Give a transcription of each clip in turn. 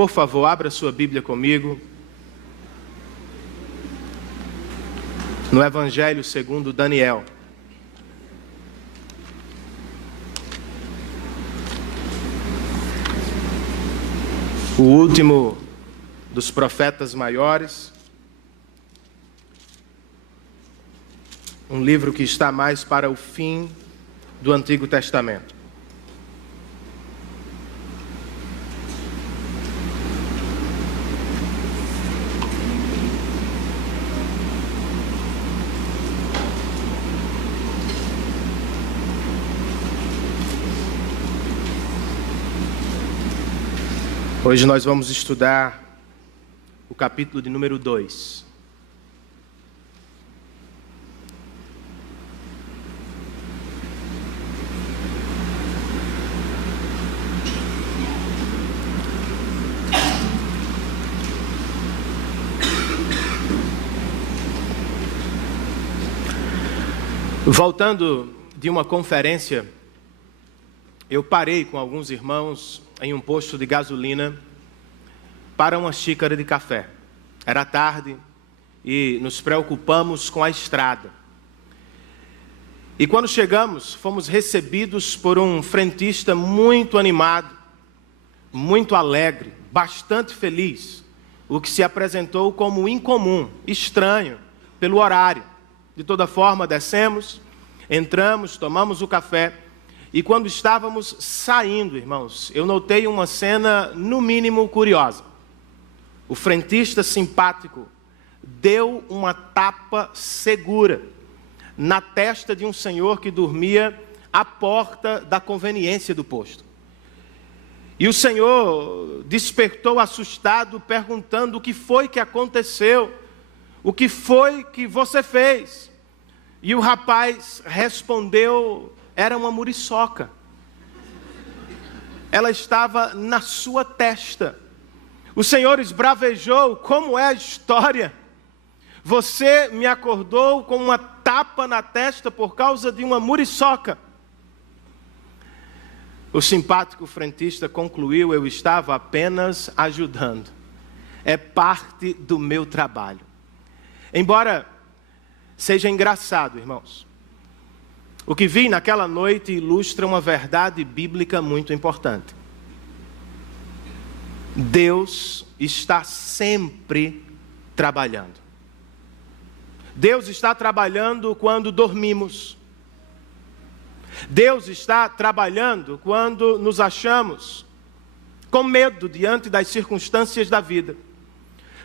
Por favor, abra sua Bíblia comigo. No Evangelho segundo Daniel. O último dos profetas maiores. Um livro que está mais para o fim do Antigo Testamento. Hoje nós vamos estudar o capítulo de número 2. Voltando de uma conferência, eu parei com alguns irmãos em um posto de gasolina para uma xícara de café. Era tarde e nos preocupamos com a estrada. E quando chegamos, fomos recebidos por um frentista muito animado, muito alegre, bastante feliz, o que se apresentou como incomum, estranho, pelo horário. De toda forma, descemos, entramos, tomamos o café. E quando estávamos saindo, irmãos, eu notei uma cena, no mínimo, curiosa. O frentista simpático deu uma tapa segura na testa de um senhor que dormia à porta da conveniência do posto. E o senhor despertou assustado, perguntando o que foi que aconteceu, o que foi que você fez. E o rapaz respondeu: era uma muriçoca. Ela estava na sua testa. O Senhor esbravejou: como é a história? Você me acordou com uma tapa na testa por causa de uma muriçoca. O simpático frentista concluiu: eu estava apenas ajudando. É parte do meu trabalho. Embora seja engraçado, irmãos, o que vi naquela noite ilustra uma verdade bíblica muito importante. Deus está sempre trabalhando. Deus está trabalhando quando dormimos. Deus está trabalhando quando nos achamos com medo diante das circunstâncias da vida.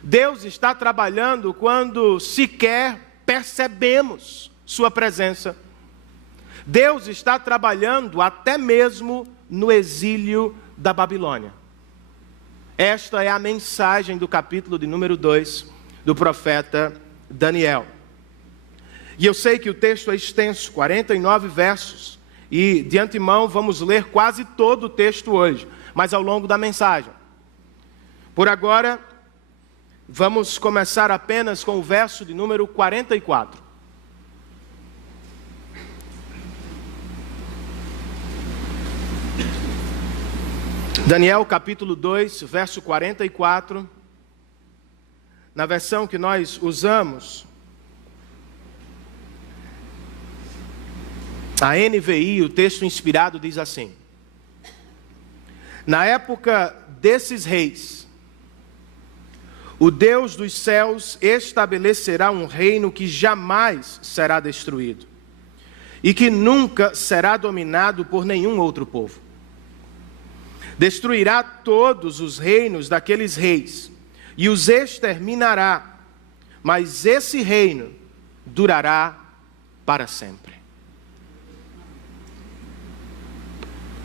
Deus está trabalhando quando sequer percebemos sua presença. Deus está trabalhando até mesmo no exílio da Babilônia. Esta é a mensagem do capítulo de número 2 do profeta Daniel. E eu sei que o texto é extenso, 49 versos, e de antemão vamos ler quase todo o texto hoje, mas ao longo da mensagem. Por agora, vamos começar apenas com o verso de número 44. Daniel capítulo 2, verso 44. Na versão que nós usamos, a NVI, o texto inspirado diz assim: na época desses reis, o Deus dos céus estabelecerá um reino que jamais será destruído e que nunca será dominado por nenhum outro povo. Destruirá todos os reinos daqueles reis e os exterminará, mas esse reino durará para sempre.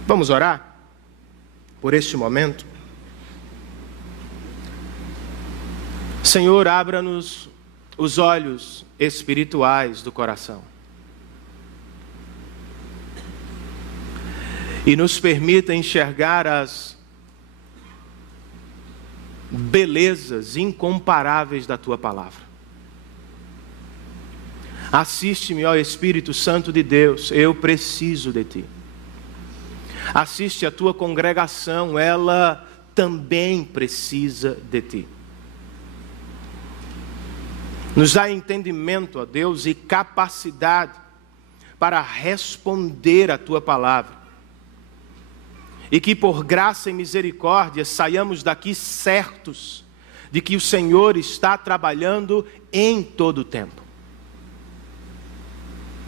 Vamos orar por este momento? Senhor, abra-nos os olhos espirituais do coração e nos permita enxergar as belezas incomparáveis da Tua palavra. Assiste-me, ó Espírito Santo de Deus, eu preciso de Ti. Assiste a Tua congregação, ela também precisa de ti. Nos dá entendimento, ó Deus, e capacidade para responder a tua palavra. E que por graça e misericórdia saiamos daqui certos de que o Senhor está trabalhando em todo o tempo.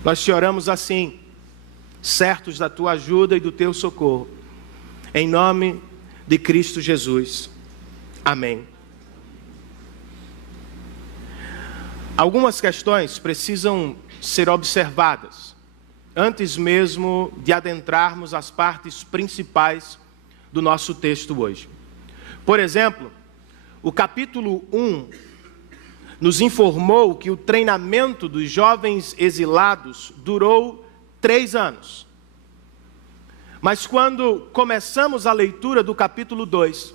Nós te oramos assim, certos da tua ajuda e do teu socorro. Em nome de Cristo Jesus. Amém. Algumas questões precisam ser observadas antes mesmo de adentrarmos as partes principais do nosso texto hoje. Por exemplo, o capítulo 1 nos informou que o treinamento dos jovens exilados durou 3 anos. Mas quando começamos a leitura do capítulo 2,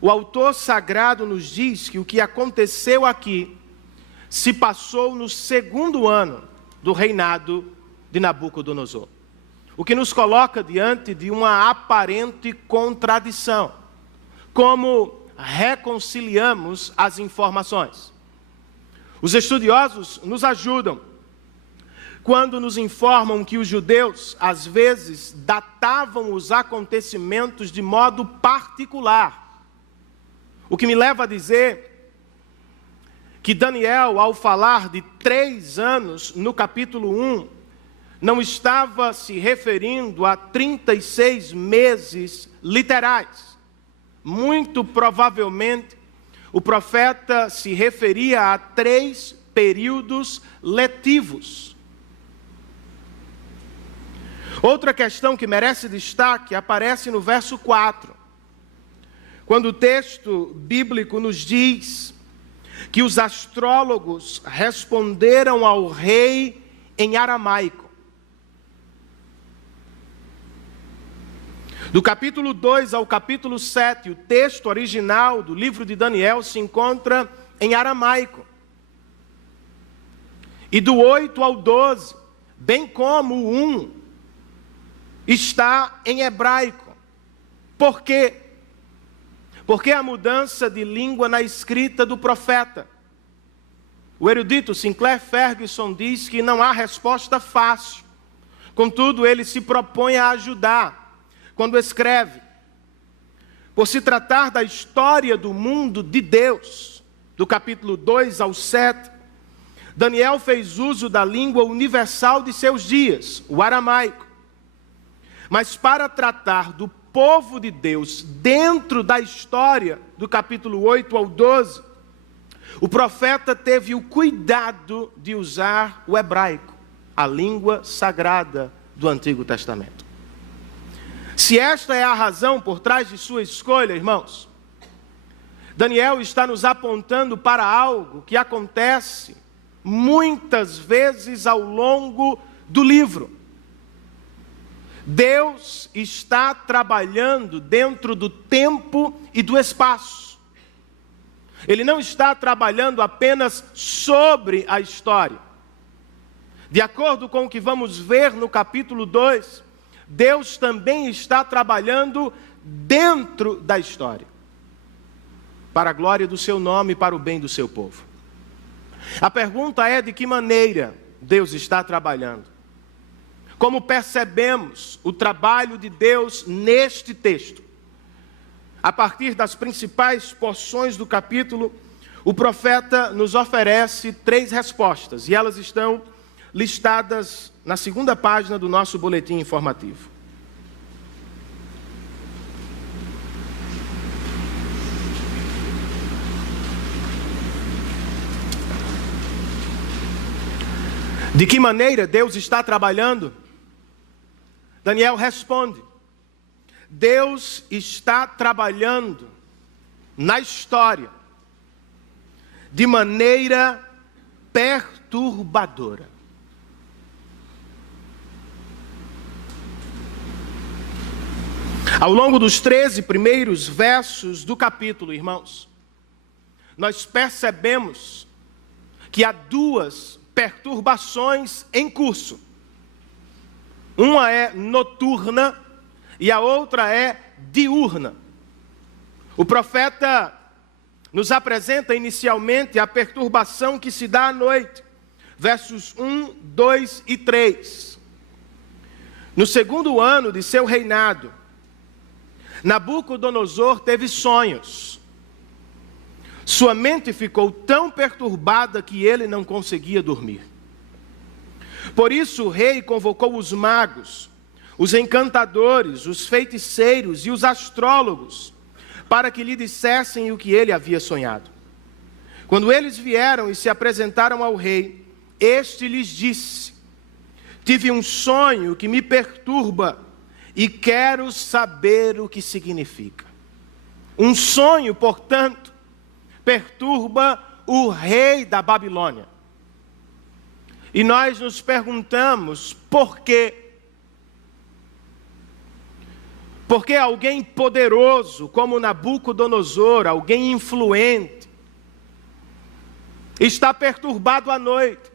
o autor sagrado nos diz que o que aconteceu aqui se passou no 2º ano do reinado de Nabucodonosor. O que nos coloca diante de uma aparente contradição. Como reconciliamos as informações? Os estudiosos nos ajudam quando nos informam que os judeus, às vezes, datavam os acontecimentos de modo particular. O que me leva a dizer que Daniel, ao falar de 3 anos no capítulo 1, não estava se referindo a 36 meses literais. Muito provavelmente, o profeta se referia a 3 períodos letivos. Outra questão que merece destaque aparece no verso 4, quando o texto bíblico nos diz que os astrólogos responderam ao rei em aramaico. Do capítulo 2 ao capítulo 7, o texto original do livro de Daniel se encontra em aramaico. E do 8 ao 12, bem como o 1, está em hebraico. Por quê? Porque a mudança de língua na escrita do profeta. O erudito Sinclair Ferguson diz que não há resposta fácil. Contudo, ele se propõe a ajudar quando escreve. Por se tratar da história do mundo de Deus, do capítulo 2 ao 7, Daniel fez uso da língua universal de seus dias, o aramaico. Mas para tratar do povo de Deus dentro da história do capítulo 8 ao 12, o profeta teve o cuidado de usar o hebraico, a língua sagrada do Antigo Testamento. Se esta é a razão por trás de sua escolha, irmãos, Daniel está nos apontando para algo que acontece muitas vezes ao longo do livro. Deus está trabalhando dentro do tempo e do espaço. Ele não está trabalhando apenas sobre a história. De acordo com o que vamos ver no capítulo 2, Deus também está trabalhando dentro da história, para a glória do seu nome e para o bem do seu povo. A pergunta é: de que maneira Deus está trabalhando? Como percebemos o trabalho de Deus neste texto? A partir das principais porções do capítulo, o profeta nos oferece 3 respostas, e elas estão listadas na 2ª página do nosso boletim informativo. De que maneira Deus está trabalhando? Daniel responde: Deus está trabalhando na história de maneira perturbadora. Ao longo dos 13 primeiros versos do capítulo, irmãos, nós percebemos que há 2 perturbações em curso. Uma é noturna e a outra é diurna. O profeta nos apresenta inicialmente a perturbação que se dá à noite. Versos 1, 2 e 3. No segundo ano de seu reinado, Nabucodonosor teve sonhos. Sua mente ficou tão perturbada que ele não conseguia dormir. Por isso o rei convocou os magos, os encantadores, os feiticeiros e os astrólogos, para que lhe dissessem o que ele havia sonhado. Quando eles vieram e se apresentaram ao rei, este lhes disse: tive um sonho que me perturba e quero saber o que significa. Um sonho, portanto, perturba o rei da Babilônia. E nós nos perguntamos por quê? Porque alguém poderoso como Nabucodonosor, alguém influente, está perturbado à noite.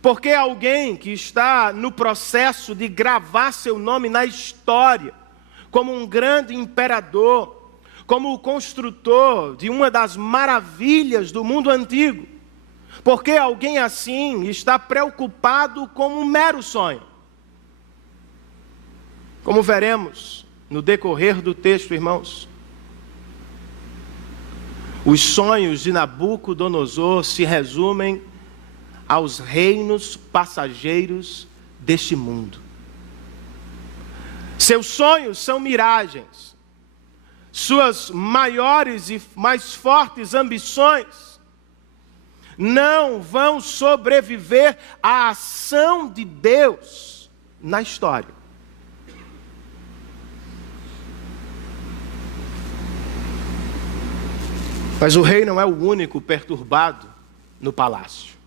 Porque alguém que está no processo de gravar seu nome na história, como um grande imperador, como o construtor de uma das maravilhas do mundo antigo, porque alguém assim está preocupado com um mero sonho. Como veremos no decorrer do texto, irmãos, os sonhos de Nabucodonosor se resumem aos reinos passageiros deste mundo. Seus sonhos são miragens. Suas maiores e mais fortes ambições não vão sobreviver à ação de Deus na história. Mas o rei não é o único perturbado no palácio.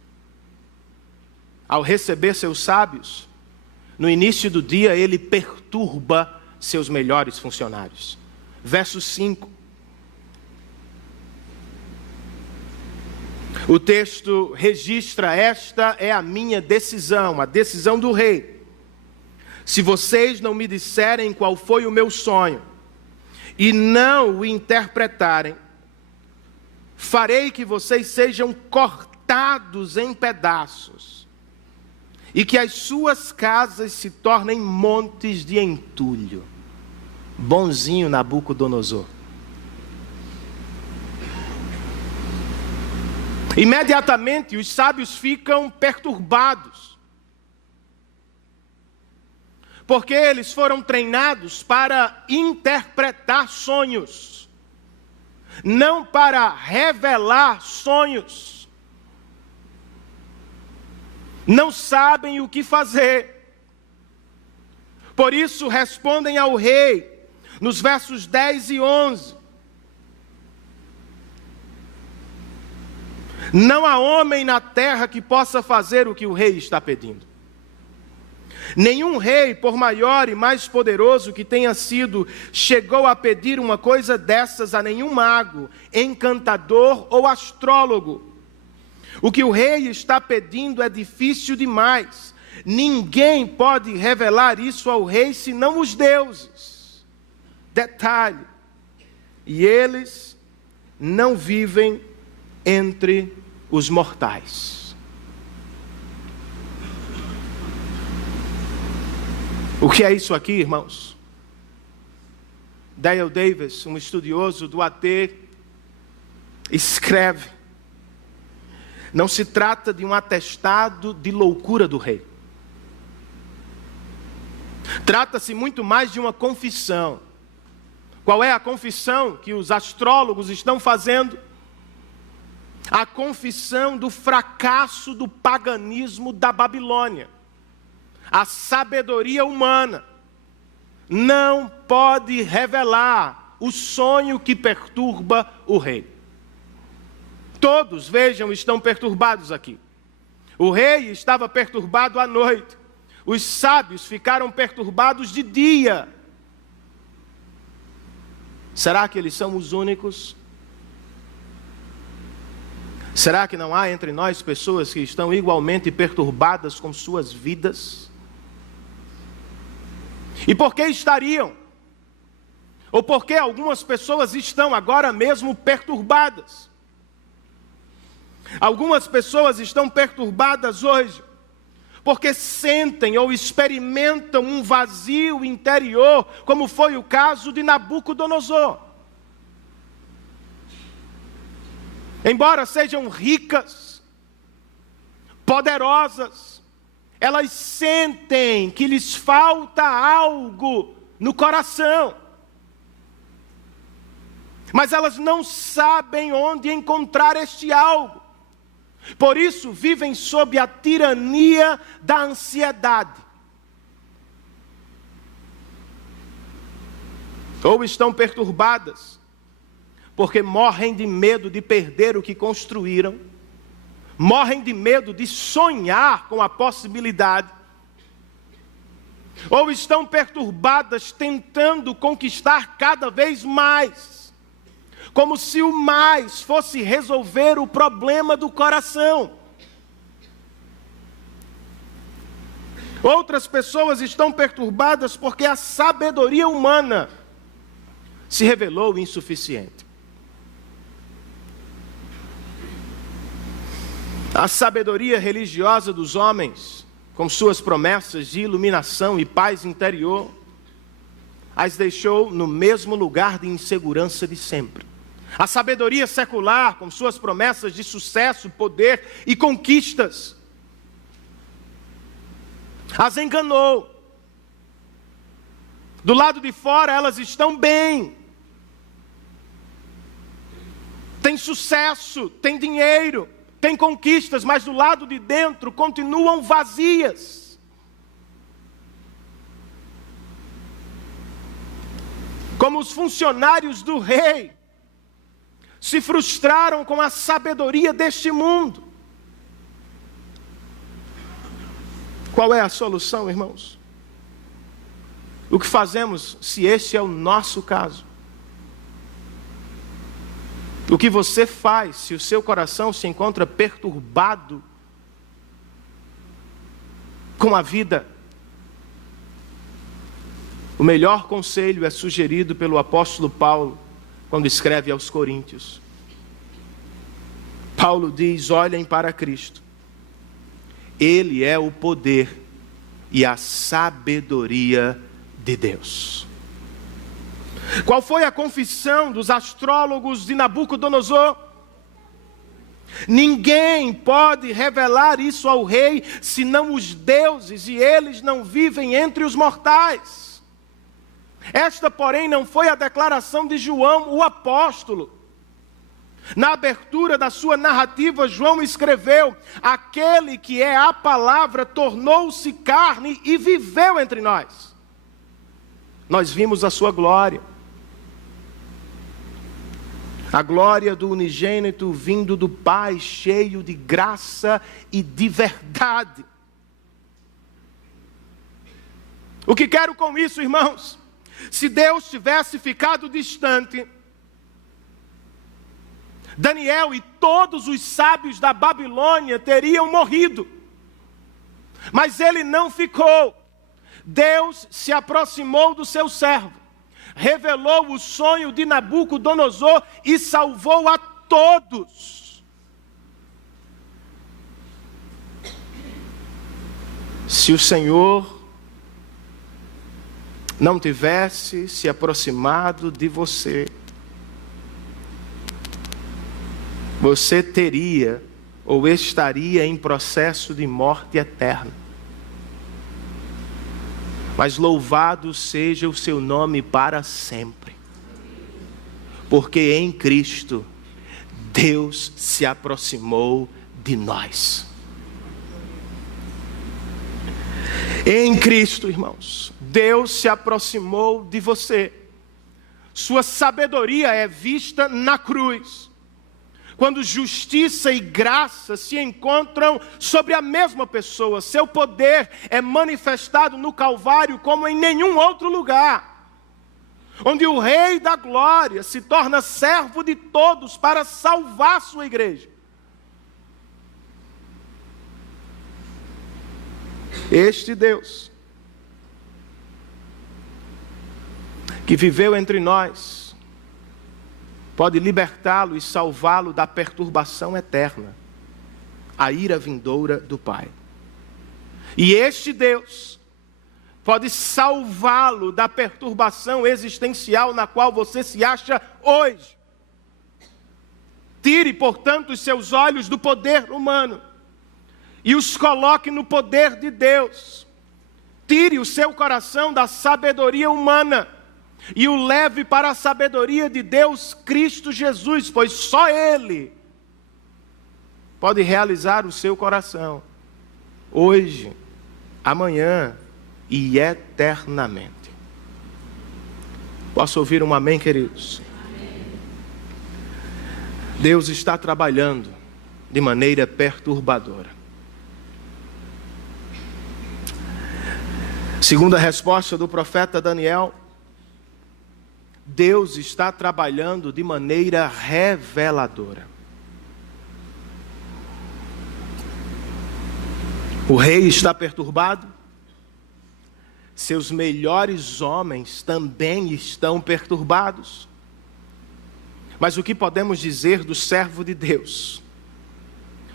Ao receber seus sábios, no início do dia ele perturba seus melhores funcionários. Verso 5. O texto registra: esta é a minha decisão, a decisão do rei. Se vocês não me disserem qual foi o meu sonho e não o interpretarem, farei que vocês sejam cortados em pedaços e que as suas casas se tornem montes de entulho. Bonzinho Nabucodonosor. Imediatamente os sábios ficam perturbados, porque eles foram treinados para interpretar sonhos, não para revelar sonhos. Não sabem o que fazer. Por isso respondem ao rei, nos versos 10 e 11. Não há homem na terra que possa fazer o que o rei está pedindo. Nenhum rei, por maior e mais poderoso que tenha sido, chegou a pedir uma coisa dessas a nenhum mago, encantador ou astrólogo. O que o rei está pedindo é difícil demais. Ninguém pode revelar isso ao rei senão os deuses. Detalhe: e eles não vivem entre os mortais. O que é isso aqui, irmãos? Dale Davis, um estudioso do AT, escreve: não se trata de um atestado de loucura do rei. Trata-se muito mais de uma confissão. Qual é a confissão que os astrólogos estão fazendo? A confissão do fracasso do paganismo da Babilônia. A sabedoria humana não pode revelar o sonho que perturba o rei. Todos, vejam, estão perturbados aqui. O rei estava perturbado à noite. Os sábios ficaram perturbados de dia. Será que eles são os únicos? Será que não há entre nós pessoas que estão igualmente perturbadas com suas vidas? E por que estariam? Ou porque algumas pessoas estão agora mesmo perturbadas. Algumas pessoas estão perturbadas hoje porque sentem ou experimentam um vazio interior, como foi o caso de Nabucodonosor. Embora sejam ricas, poderosas, elas sentem que lhes falta algo no coração. Mas elas não sabem onde encontrar este algo. Por isso vivem sob a tirania da ansiedade. Ou estão perturbadas, porque morrem de medo de perder o que construíram, morrem de medo de sonhar com a possibilidade, ou estão perturbadas tentando conquistar cada vez mais, como se o mais fosse resolver o problema do coração. Outras pessoas estão perturbadas porque a sabedoria humana se revelou insuficiente. A sabedoria religiosa dos homens, com suas promessas de iluminação e paz interior, as deixou no mesmo lugar de insegurança de sempre. A sabedoria secular, com suas promessas de sucesso, poder e conquistas, as enganou. Do lado de fora elas estão bem, têm sucesso, têm dinheiro, têm conquistas, mas do lado de dentro continuam vazias. Como os funcionários do rei, se frustraram com a sabedoria deste mundo. Qual é a solução, irmãos? O que fazemos se este é o nosso caso? O que você faz se o seu coração se encontra perturbado com a vida? O melhor conselho é sugerido pelo apóstolo Paulo quando escreve aos Coríntios. Paulo diz: olhem para Cristo. Ele é o poder e a sabedoria de Deus. Qual foi a confissão dos astrólogos de Nabucodonosor? Ninguém pode revelar isso ao rei, senão os deuses, e eles não vivem entre os mortais. Esta, porém, não foi a declaração de João, o apóstolo. Na abertura da sua narrativa, João escreveu: aquele que é a palavra tornou-se carne e viveu entre nós. Nós vimos a sua glória. A glória do unigênito vindo do Pai, cheio de graça e de verdade. O que quero com isso, irmãos? Se Deus tivesse ficado distante, Daniel e todos os sábios da Babilônia teriam morrido. Mas ele não ficou. Deus se aproximou do seu servo, revelou o sonho de Nabucodonosor e salvou a todos. Se o Senhor não tivesse se aproximado de você, você teria ou estaria em processo de morte eterna. Mas louvado seja o seu nome para sempre, porque em Cristo Deus se aproximou de nós. Em Cristo, irmãos, Deus se aproximou de você. Sua sabedoria é vista na cruz, quando justiça e graça se encontram sobre a mesma pessoa. Seu poder é manifestado no Calvário como em nenhum outro lugar, onde o Rei da Glória se torna servo de todos para salvar sua igreja. Este Deus que viveu entre nós, pode libertá-lo e salvá-lo da perturbação eterna, a ira vindoura do Pai. E este Deus pode salvá-lo da perturbação existencial na qual você se acha hoje. Tire, portanto, os seus olhos do poder humano e os coloque no poder de Deus. Tire o seu coração da sabedoria humana e o leve para a sabedoria de Deus, Cristo Jesus, pois só Ele pode realizar o seu coração, hoje, amanhã e eternamente. Posso ouvir um amém, queridos? Amém. Deus está trabalhando de maneira perturbadora. Segundo a resposta do profeta Daniel, Deus está trabalhando de maneira reveladora. O rei está perturbado, seus melhores homens também estão perturbados. Mas o que podemos dizer do servo de Deus,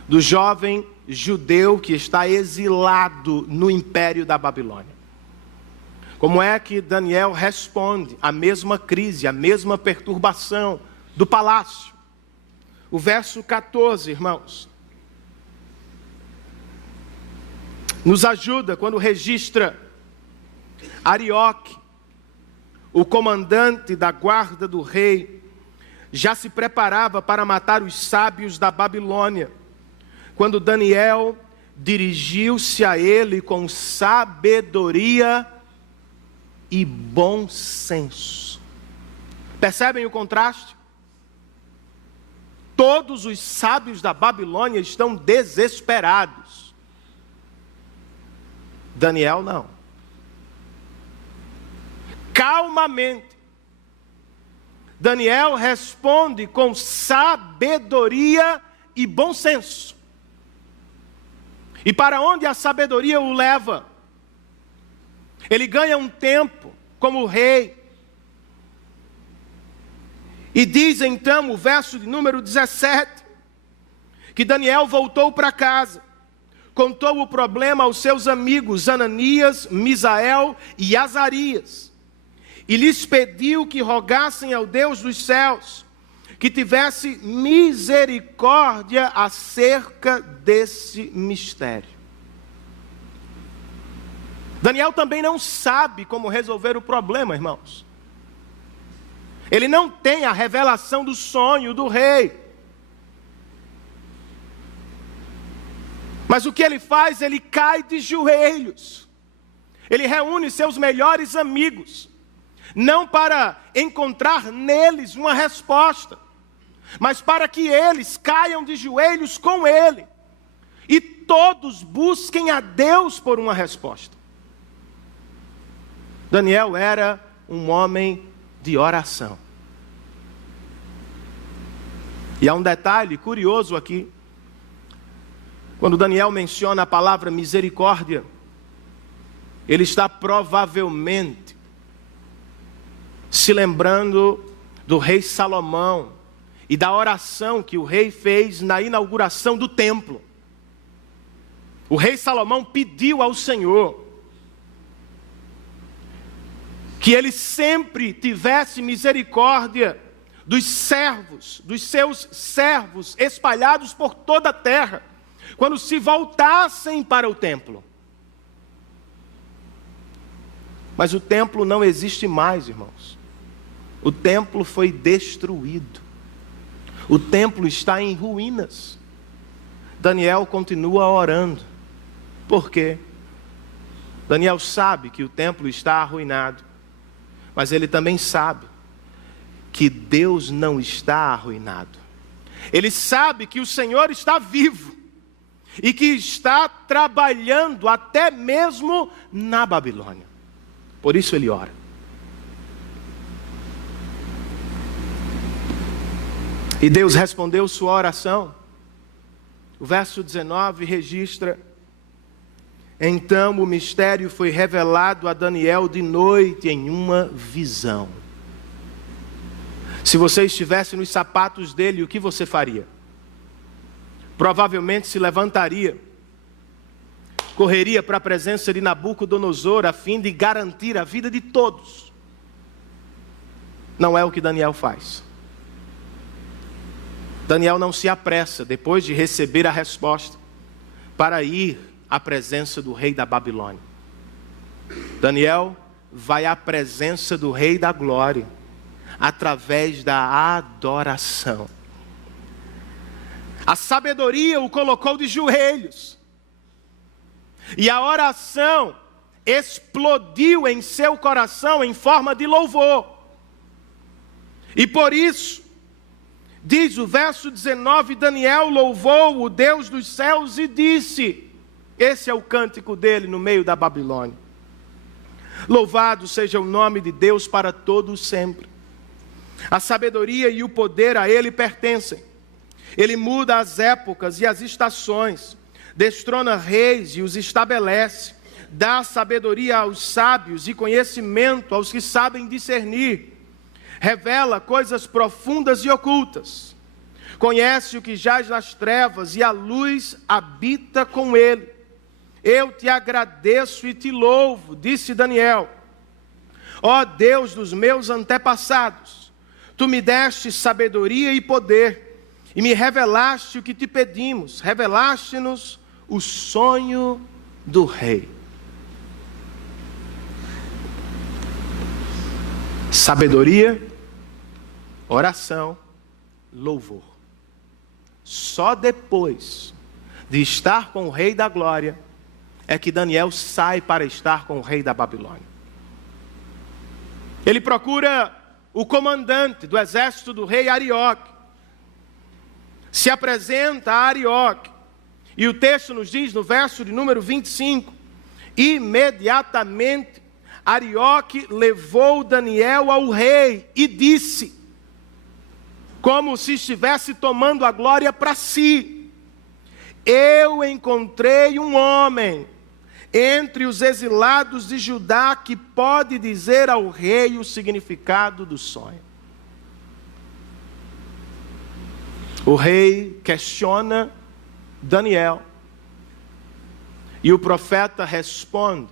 do jovem judeu que está exilado no império da Babilônia? Como é que Daniel responde à mesma crise, à mesma perturbação do palácio? O verso 14, irmãos, nos ajuda quando registra Arioque, o comandante da guarda do rei, já se preparava para matar os sábios da Babilônia, quando Daniel dirigiu-se a ele com sabedoria e bom senso. Percebem o contraste? Todos os sábios da Babilônia estão desesperados. Daniel não. Calmamente, Daniel responde com sabedoria e bom senso. E para onde a sabedoria o leva? Ele ganha um tempo como rei. E diz então o verso de número 17, que Daniel voltou para casa, contou o problema aos seus amigos Ananias, Misael e Azarias, e lhes pediu que rogassem ao Deus dos céus, que tivesse misericórdia acerca desse mistério. Daniel também não sabe como resolver o problema, irmãos. Ele não tem a revelação do sonho do rei. Mas o que ele faz? Ele cai de joelhos. Ele reúne seus melhores amigos, não para encontrar neles uma resposta, mas para que eles caiam de joelhos com ele, e todos busquem a Deus por uma resposta. Daniel era um homem de oração. E há um detalhe curioso aqui. Quando Daniel menciona a palavra misericórdia, ele está provavelmente se lembrando do rei Salomão e da oração que o rei fez na inauguração do templo. O rei Salomão pediu ao Senhor que ele sempre tivesse misericórdia dos servos, dos seus servos espalhados por toda a terra, quando se voltassem para o templo. Mas o templo não existe mais, irmãos. O templo foi destruído. O templo está em ruínas. Daniel continua orando. Por quê? Daniel sabe que o templo está arruinado. Mas ele também sabe que Deus não está arruinado. Ele sabe que o Senhor está vivo e que está trabalhando até mesmo na Babilônia. Por isso ele ora. E Deus respondeu sua oração. O verso 19 registra: então o mistério foi revelado a Daniel de noite em uma visão. Se você estivesse nos sapatos dele, o que você faria? Provavelmente se levantaria, correria para a presença de Nabucodonosor a fim de garantir a vida de todos. Não é o que Daniel faz. Daniel não se apressa, depois de receber a resposta, para ir à presença do rei da Babilônia. Daniel vai à presença do rei da glória, através da adoração. A sabedoria o colocou de joelhos. E a oração explodiu em seu coração em forma de louvor. E por isso, diz o verso 19, Daniel louvou o Deus dos céus e disse, esse é o cântico dele no meio da Babilônia: louvado seja o nome de Deus para todos sempre. A sabedoria e o poder a ele pertencem. Ele muda as épocas e as estações, destrona reis e os estabelece, dá sabedoria aos sábios e conhecimento aos que sabem discernir, revela coisas profundas e ocultas, conhece o que jaz nas trevas e a luz habita com ele. Eu te agradeço e te louvo, disse Daniel. Ó Deus dos meus antepassados, tu me deste sabedoria e poder, e me revelaste o que te pedimos, revelaste-nos o sonho do rei. Sabedoria, oração, louvor. Só depois de estar com o rei da glória, é que Daniel sai para estar com o rei da Babilônia. Ele procura o comandante do exército do rei Arioque, se apresenta a Arioque, e o texto nos diz no verso de número 25, imediatamente Arioque levou Daniel ao rei e disse, como se estivesse tomando a glória para si: eu encontrei um homem entre os exilados de Judá que pode dizer ao rei o significado do sonho. O rei questiona Daniel e o profeta responde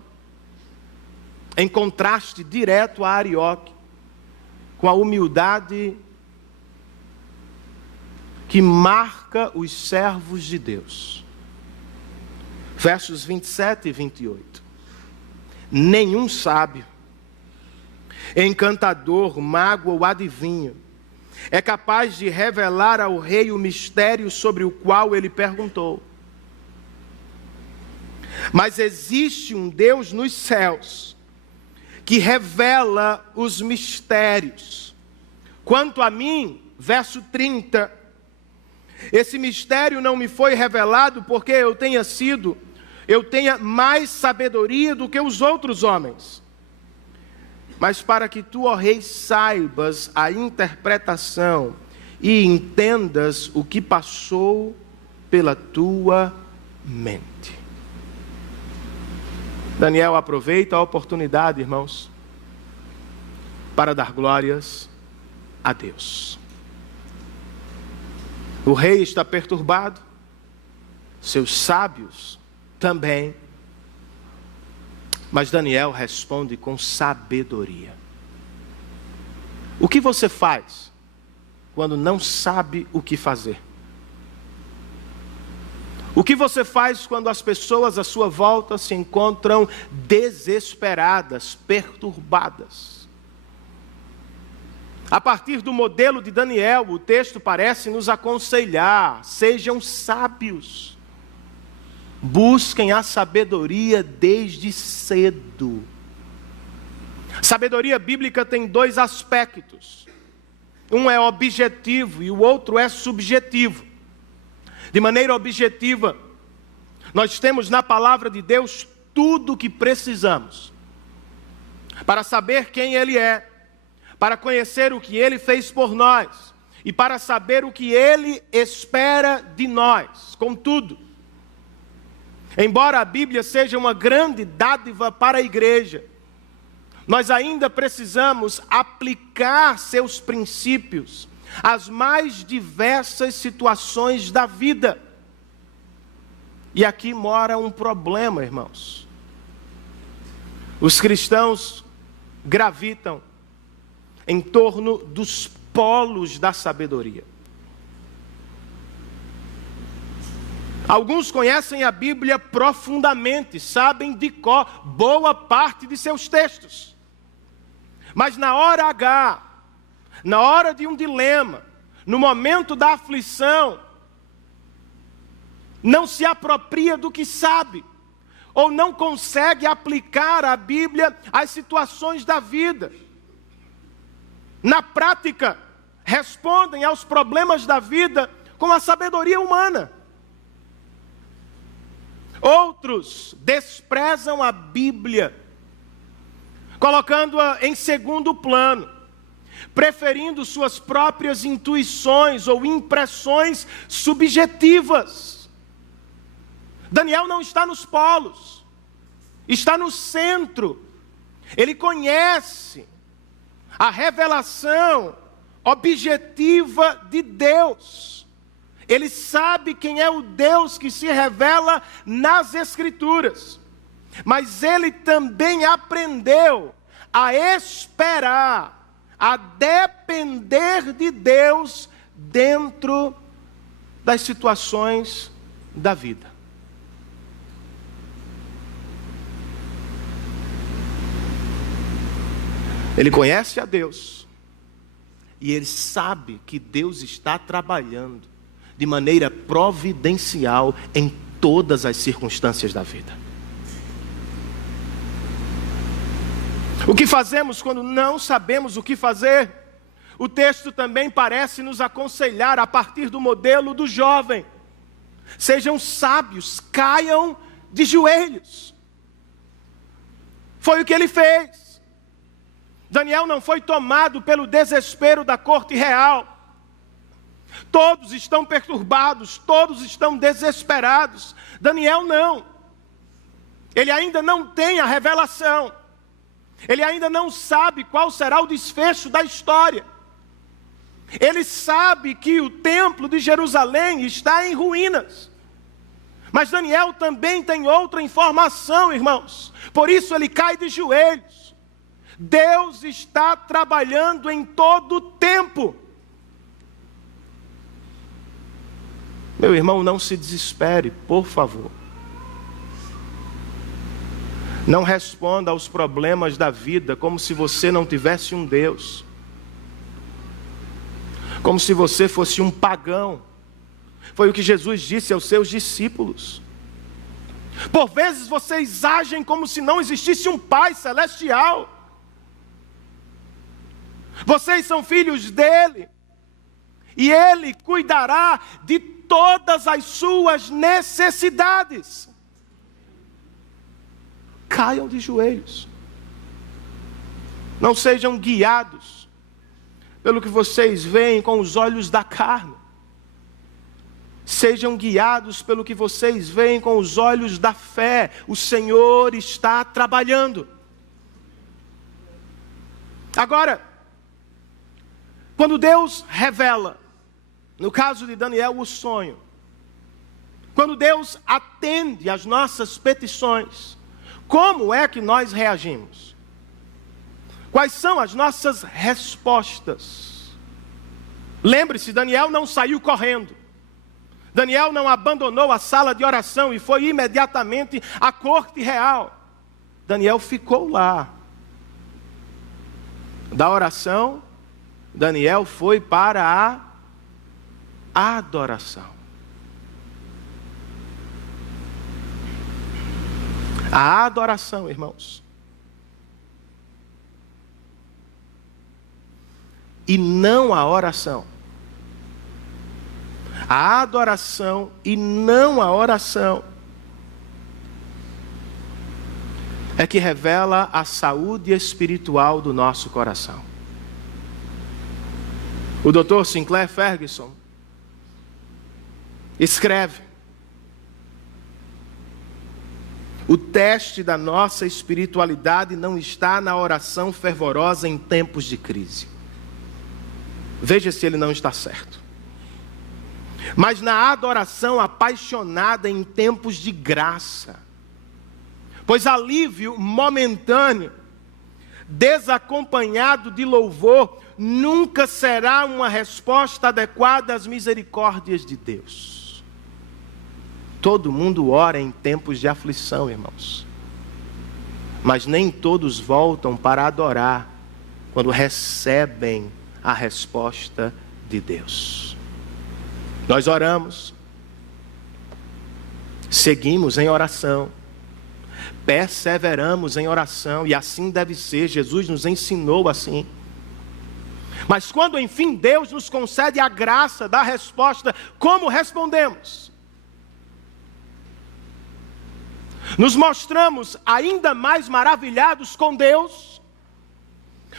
em contraste direto a Arioque, com a humildade que marca os servos de Deus. Versos 27 e 28. Nenhum sábio, encantador, mago ou adivinho é capaz de revelar ao rei o mistério sobre o qual ele perguntou. Mas existe um Deus nos céus que revela os mistérios. Quanto a mim, verso 30, esse mistério não me foi revelado porque eu tenha mais sabedoria do que os outros homens, mas para que tu, ó rei, saibas a interpretação e entendas o que passou pela tua mente. Daniel aproveita a oportunidade, irmãos, para dar glórias a Deus. O rei está perturbado, seus sábios também, mas Daniel responde com sabedoria. O que você faz quando não sabe o que fazer? O que você faz quando as pessoas à sua volta se encontram desesperadas, perturbadas? A partir do modelo de Daniel, o texto parece nos aconselhar: sejam sábios. Busquem a sabedoria desde cedo. Sabedoria bíblica tem dois aspectos. Um é objetivo e o outro é subjetivo. De maneira objetiva, nós temos na palavra de Deus tudo o que precisamos para saber quem Ele é, para conhecer o que Ele fez por nós e para saber o que Ele espera de nós. Contudo, embora a Bíblia seja uma grande dádiva para a igreja, nós ainda precisamos aplicar seus princípios às mais diversas situações da vida. E aqui mora um problema, irmãos. Os cristãos gravitam em torno dos polos da sabedoria. Alguns conhecem a Bíblia profundamente, sabem de cor boa parte de seus textos. Mas na hora H, na hora de um dilema, no momento da aflição, não se apropria do que sabe, ou não consegue aplicar a Bíblia às situações da vida. Na prática, respondem aos problemas da vida com a sabedoria humana. Outros desprezam a Bíblia, colocando-a em segundo plano, preferindo suas próprias intuições ou impressões subjetivas. Daniel não está nos polos, está no centro. Ele conhece a revelação objetiva de Deus. Ele sabe quem é o Deus que se revela nas Escrituras. Mas ele também aprendeu a esperar, a depender de Deus dentro das situações da vida. Ele conhece a Deus e ele sabe que Deus está trabalhando de maneira providencial em todas as circunstâncias da vida. O que fazemos quando não sabemos o que fazer? O texto também parece nos aconselhar a partir do modelo do jovem. Sejam sábios, caiam de joelhos. Foi o que ele fez. Daniel não foi tomado pelo desespero da corte real. Todos estão perturbados, todos estão desesperados. Daniel não. Ele ainda não tem a revelação. Ele ainda não sabe qual será o desfecho da história. Ele sabe que o templo de Jerusalém está em ruínas. Mas Daniel também tem outra informação, irmãos. Por isso ele cai de joelhos. Deus está trabalhando em todo o tempo. Meu irmão, não se desespere, por favor. Não responda aos problemas da vida como se você não tivesse um Deus. Como se você fosse um pagão. Foi o que Jesus disse aos seus discípulos. Por vezes vocês agem como se não existisse um Pai celestial. Vocês são filhos dele. E ele cuidará de todas as suas necessidades. Caiam de joelhos. Não sejam guiados pelo que vocês veem com os olhos da carne. Sejam guiados pelo que vocês veem com os olhos da fé. O Senhor está trabalhando. Agora, quando Deus revela, no caso de Daniel, o sonho, quando Deus atende às nossas petições, como é que nós reagimos? Quais são as nossas respostas? Lembre-se, Daniel não saiu correndo. Daniel não abandonou a sala de oração e foi imediatamente à corte real. Daniel ficou lá. Da oração, Daniel foi para a adoração. A adoração, irmãos. E não a oração. A adoração e não a oração é que revela a saúde espiritual do nosso coração. O Dr. Sinclair Ferguson escreve: O teste da nossa espiritualidade não está na oração fervorosa em tempos de crise. Veja se ele não está certo. Mas na adoração apaixonada em tempos de graça. Pois alívio momentâneo, desacompanhado de louvor, nunca será uma resposta adequada às misericórdias de Deus. Todo mundo ora em tempos de aflição, irmãos. Mas nem todos voltam para adorar quando recebem a resposta de Deus. Nós oramos, seguimos em oração, perseveramos em oração, e assim deve ser. Jesus nos ensinou assim. Mas quando enfim Deus nos concede a graça da resposta, como respondemos? Nos mostramos ainda mais maravilhados com Deus?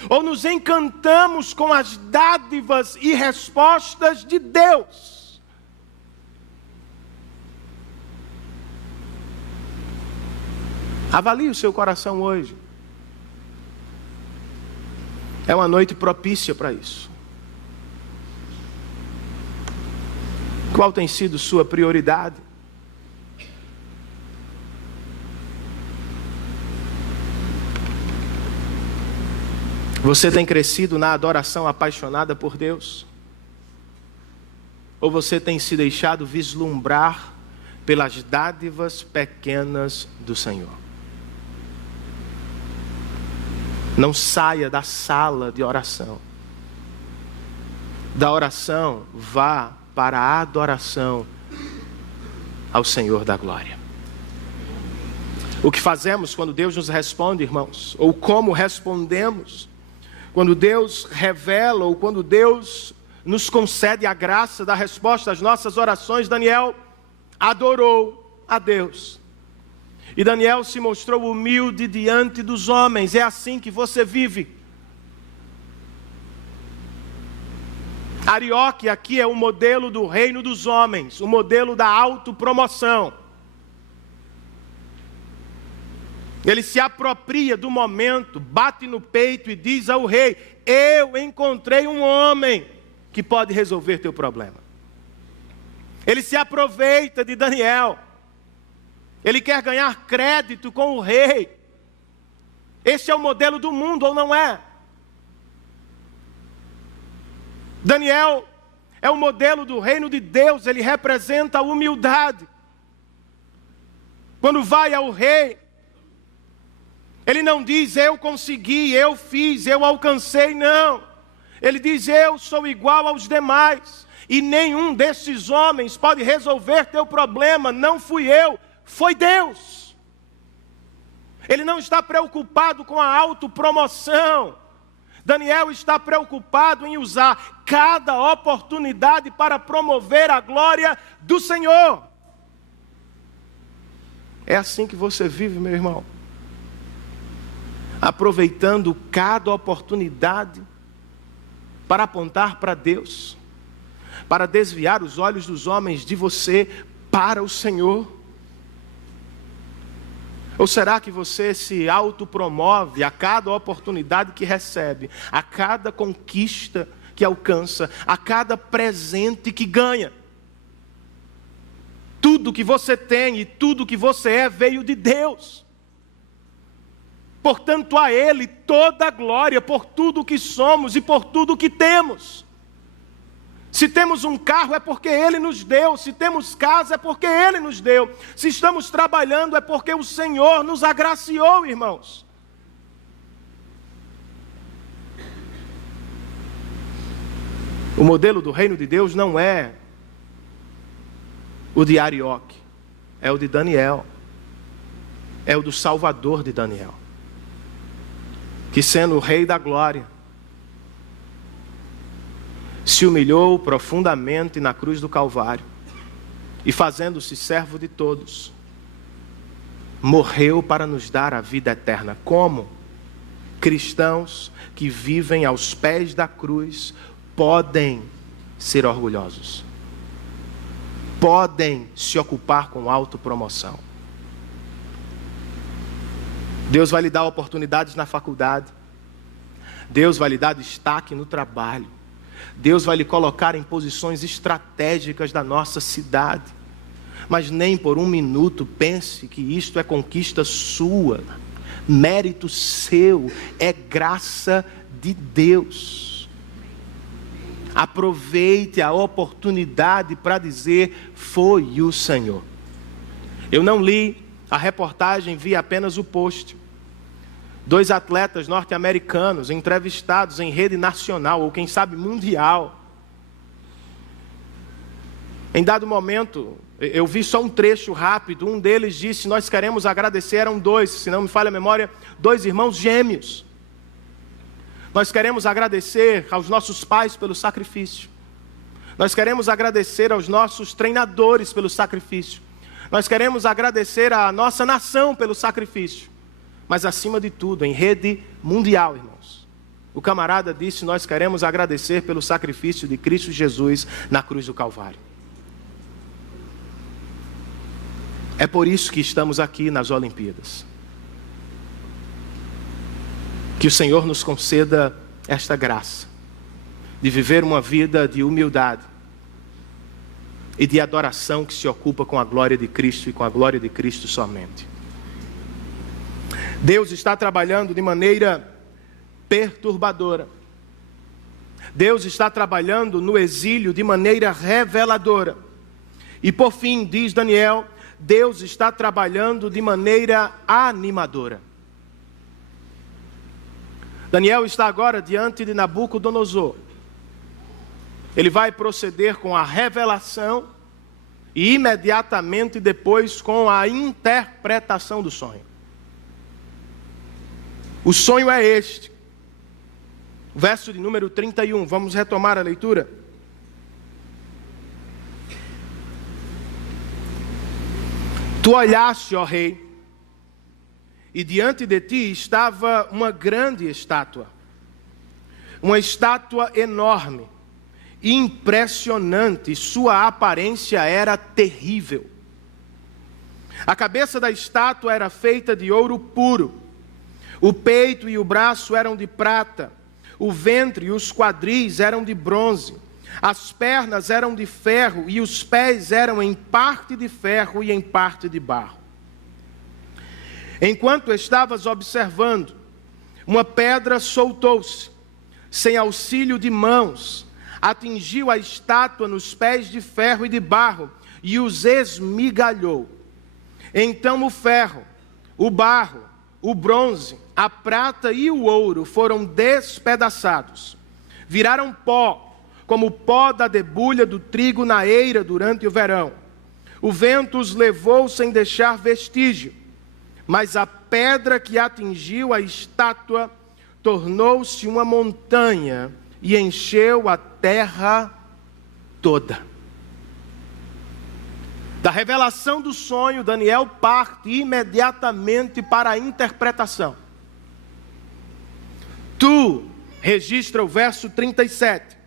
Ou nos encantamos com as dádivas e respostas de Deus? Avalie o seu coração hoje. É uma noite propícia para isso. Qual tem sido sua prioridade? Você tem crescido na adoração apaixonada por Deus? Ou você tem se deixado vislumbrar pelas dádivas pequenas do Senhor? Não saia da sala de oração. Da oração, vá para a adoração ao Senhor da glória. O que fazemos quando Deus nos responde, irmãos? Ou como respondemos quando Deus revela, ou quando Deus nos concede a graça da resposta às nossas orações? Daniel adorou a Deus. E Daniel se mostrou humilde diante dos homens. É assim que você vive. Arioque aqui é o modelo do reino dos homens, o modelo da autopromoção. Ele se apropria do momento, bate no peito e diz ao rei: eu encontrei um homem que pode resolver teu problema. Ele se aproveita de Daniel. Ele quer ganhar crédito com o rei. Esse é o modelo do mundo, ou não é? Daniel é o modelo do reino de Deus. Ele representa a humildade. Quando vai ao rei, ele não diz: eu consegui, eu fiz, eu alcancei, não. Ele diz: eu sou igual aos demais, e nenhum desses homens pode resolver teu problema. Não fui eu, foi Deus. Ele não está preocupado com a autopromoção. Daniel está preocupado em usar cada oportunidade para promover a glória do Senhor. É assim que você vive, meu irmão. Aproveitando cada oportunidade para apontar para Deus, para desviar os olhos dos homens de você para o Senhor. Ou será que você se autopromove a cada oportunidade que recebe, a cada conquista que alcança, a cada presente que ganha? Tudo que você tem e tudo que você é veio de Deus. Portanto, a Ele toda a glória por tudo que somos e por tudo que temos. Se temos um carro é porque Ele nos deu. Se temos casa é porque Ele nos deu. Se estamos trabalhando é porque o Senhor nos agraciou, irmãos. O modelo do reino de Deus não é o de Arioque, é o de Daniel. É o do Salvador de Daniel, que sendo o Rei da Glória, se humilhou profundamente na cruz do Calvário, e fazendo-se servo de todos, morreu para nos dar a vida eterna. Como cristãos que vivem aos pés da cruz podem ser orgulhosos, podem se ocupar com autopromoção. Deus vai lhe dar oportunidades na faculdade. Deus vai lhe dar destaque no trabalho. Deus vai lhe colocar em posições estratégicas da nossa cidade. Mas nem por um minuto pense que isto é conquista sua, mérito seu, é graça de Deus. Aproveite a oportunidade para dizer: foi o Senhor. Eu não li a reportagem, vi apenas o post. 2 atletas norte-americanos entrevistados em rede nacional, ou quem sabe mundial. Em dado momento, eu vi só um trecho rápido, um deles disse: nós queremos agradecer, eram 2, se não me falha a memória, 2 irmãos gêmeos. Nós queremos agradecer aos nossos pais pelo sacrifício. Nós queremos agradecer aos nossos treinadores pelo sacrifício. Nós queremos agradecer à nossa nação pelo sacrifício. Mas acima de tudo, em rede mundial, irmãos, o camarada disse: nós queremos agradecer pelo sacrifício de Cristo Jesus na cruz do Calvário. É por isso que estamos aqui nas Olimpíadas. Que o Senhor nos conceda esta graça de viver uma vida de humildade e de adoração que se ocupa com a glória de Cristo e com a glória de Cristo somente. Deus está trabalhando de maneira perturbadora. Deus está trabalhando no exílio de maneira reveladora. E por fim, diz Daniel, Deus está trabalhando de maneira animadora. Daniel está agora diante de Nabucodonosor. Ele vai proceder com a revelação e imediatamente depois com a interpretação do sonho. O sonho é este. Verso de número 31, vamos retomar a leitura. Tu olhaste, ó rei, e diante de ti estava uma grande estátua. Uma estátua enorme, impressionante, sua aparência era terrível. A cabeça da estátua era feita de ouro puro. O peito e o braço eram de prata, o ventre e os quadris eram de bronze, as pernas eram de ferro e os pés eram em parte de ferro e em parte de barro. Enquanto estavas observando, uma pedra soltou-se, sem auxílio de mãos, atingiu a estátua nos pés de ferro e de barro e os esmigalhou. Então o ferro, o barro, o bronze, a prata e o ouro foram despedaçados. Viraram pó, como o pó da debulha do trigo na eira durante o verão. O vento os levou sem deixar vestígio. Mas a pedra que atingiu a estátua tornou-se uma montanha e encheu a terra toda. Da revelação do sonho, Daniel parte imediatamente para a interpretação. Tu, registra o verso 37,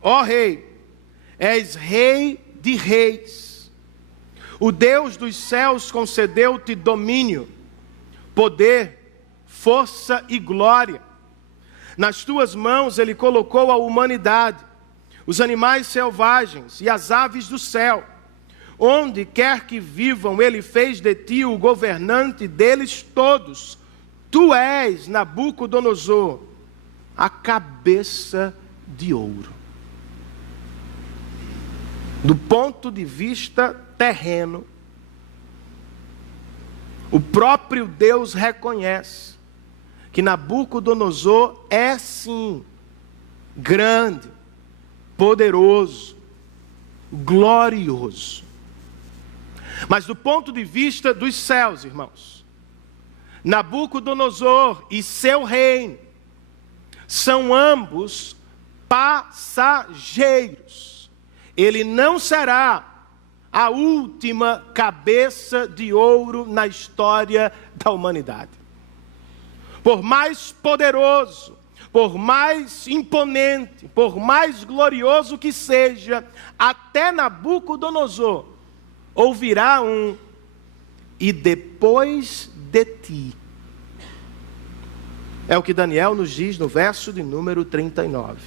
ó rei, és rei de reis. O Deus dos céus concedeu-te domínio, poder, força e glória. Nas tuas mãos ele colocou a humanidade, os animais selvagens e as aves do céu. Onde quer que vivam, ele fez de ti o governante deles todos. Tu és, Nabucodonosor, a cabeça de ouro. Do ponto de vista terreno, o próprio Deus reconhece que Nabucodonosor é sim grande, poderoso, glorioso. Mas do ponto de vista dos céus, irmãos, Nabucodonosor e seu reino são ambos passageiros. Ele não será a última cabeça de ouro na história da humanidade. Por mais poderoso, por mais imponente, por mais glorioso que seja, até Nabucodonosor ouvirá um: e depois de ti É o que Daniel nos diz no verso de número 39.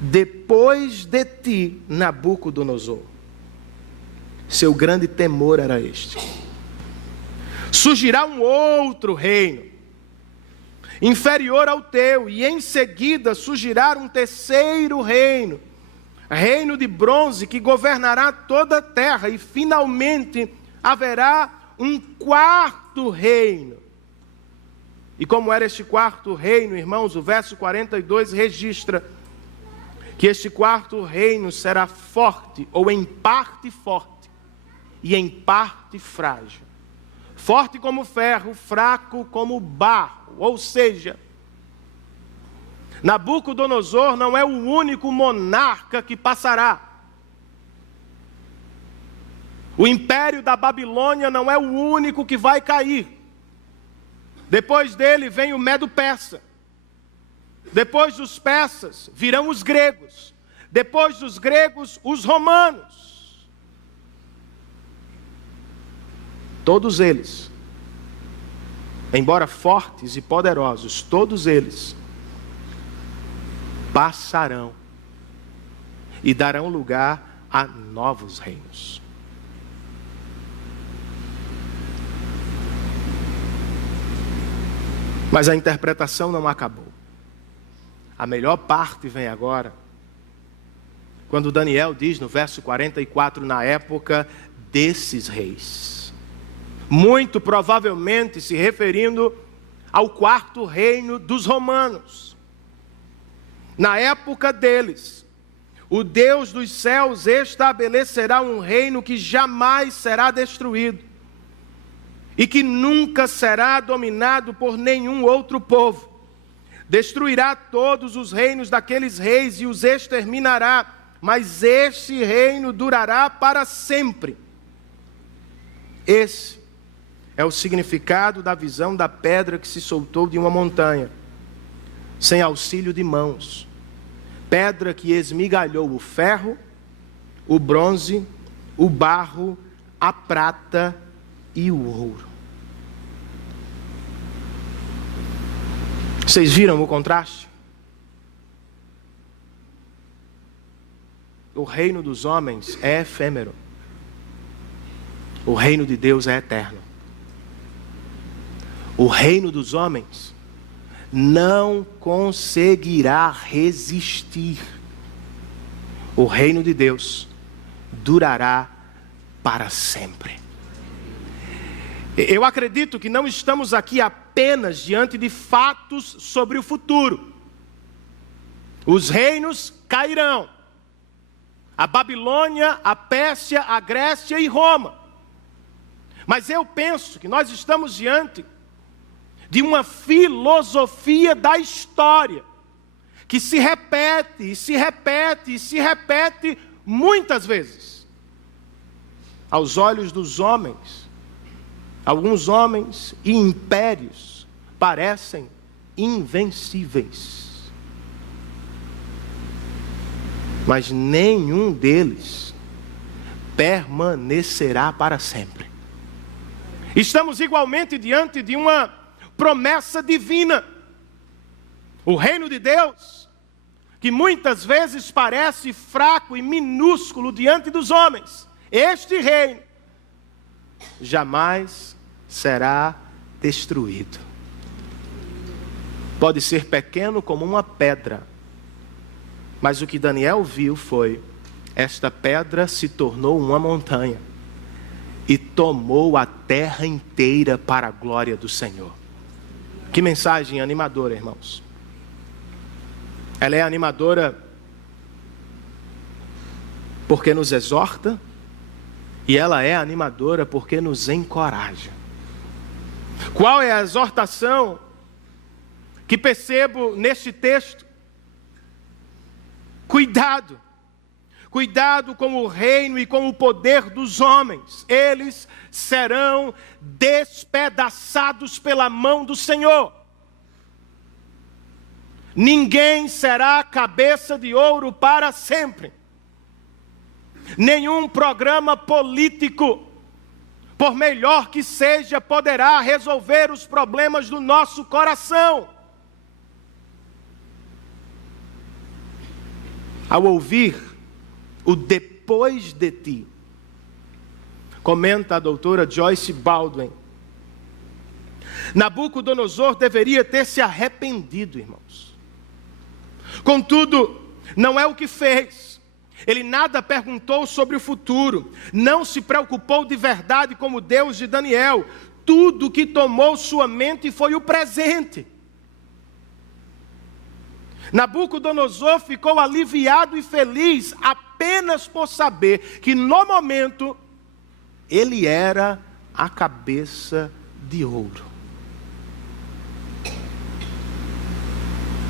Depois de ti, Nabucodonosor, seu grande temor era este: surgirá um outro reino, inferior ao teu, e em seguida surgirá um terceiro reino, reino de bronze, que governará toda a terra, e finalmente haverá um quarto reino. E como era este quarto reino, irmãos, o verso 42 registra que este quarto reino será forte, ou em parte forte, e em parte frágil. Forte como ferro, fraco como barro. Ou seja, Nabucodonosor não é o único monarca que passará. O império da Babilônia não é o único que vai cair. Depois dele vem o Medo-Persa. Depois dos persas virão os gregos. Depois dos gregos, os romanos. Todos eles, embora fortes e poderosos, todos eles passarão e darão lugar a novos reinos. Mas a interpretação não acabou. A melhor parte vem agora, quando Daniel diz no verso 44, na época desses reis. Muito provavelmente se referindo ao quarto reino dos romanos. Na época deles, o Deus dos céus estabelecerá um reino que jamais será destruído e que nunca será dominado por nenhum outro povo. Destruirá todos os reinos daqueles reis e os exterminará, mas este reino durará para sempre. Esse é o significado da visão da pedra que se soltou de uma montanha, sem auxílio de mãos. Pedra que esmigalhou o ferro, o bronze, o barro, a prata e o ouro. Vocês viram o contraste? O reino dos homens é efêmero. O reino de Deus é eterno. O reino dos homens não conseguirá resistir. O reino de Deus durará para sempre. Eu acredito que não estamos aqui apenas diante de fatos sobre o futuro. Os reinos cairão. A Babilônia, a Pérsia, a Grécia e Roma. Mas eu penso que nós estamos diante de uma filosofia da história que se repete, e se repete, e se repete muitas vezes. Aos olhos dos homens, alguns homens e impérios parecem invencíveis. Mas nenhum deles permanecerá para sempre. Estamos igualmente diante de uma promessa divina. O reino de Deus, que muitas vezes parece fraco e minúsculo diante dos homens, este reino jamais será destruído. Pode ser pequeno como uma pedra, mas o que Daniel viu foi: esta pedra se tornou uma montanha e tomou a terra inteira para a glória do Senhor. Que mensagem animadora, irmãos. Ela é animadora porque nos exorta, e ela é animadora porque nos encoraja. Qual é a exortação que percebo neste texto? Cuidado. Cuidado com o reino e com o poder dos homens. Eles serão despedaçados pela mão do Senhor. Ninguém será cabeça de ouro para sempre. Nenhum programa político, por melhor que seja, poderá resolver os problemas do nosso coração. ao ouvir o depois de ti. Comenta a doutora Joyce Baldwin. Nabucodonosor deveria ter se arrependido, irmãos. Contudo, não é o que fez. Ele nada perguntou sobre o futuro. Não se preocupou de verdade como Deus de Daniel. Tudo que tomou sua mente foi o presente. Nabucodonosor ficou aliviado e feliz apenas por saber que no momento ele era a cabeça de ouro.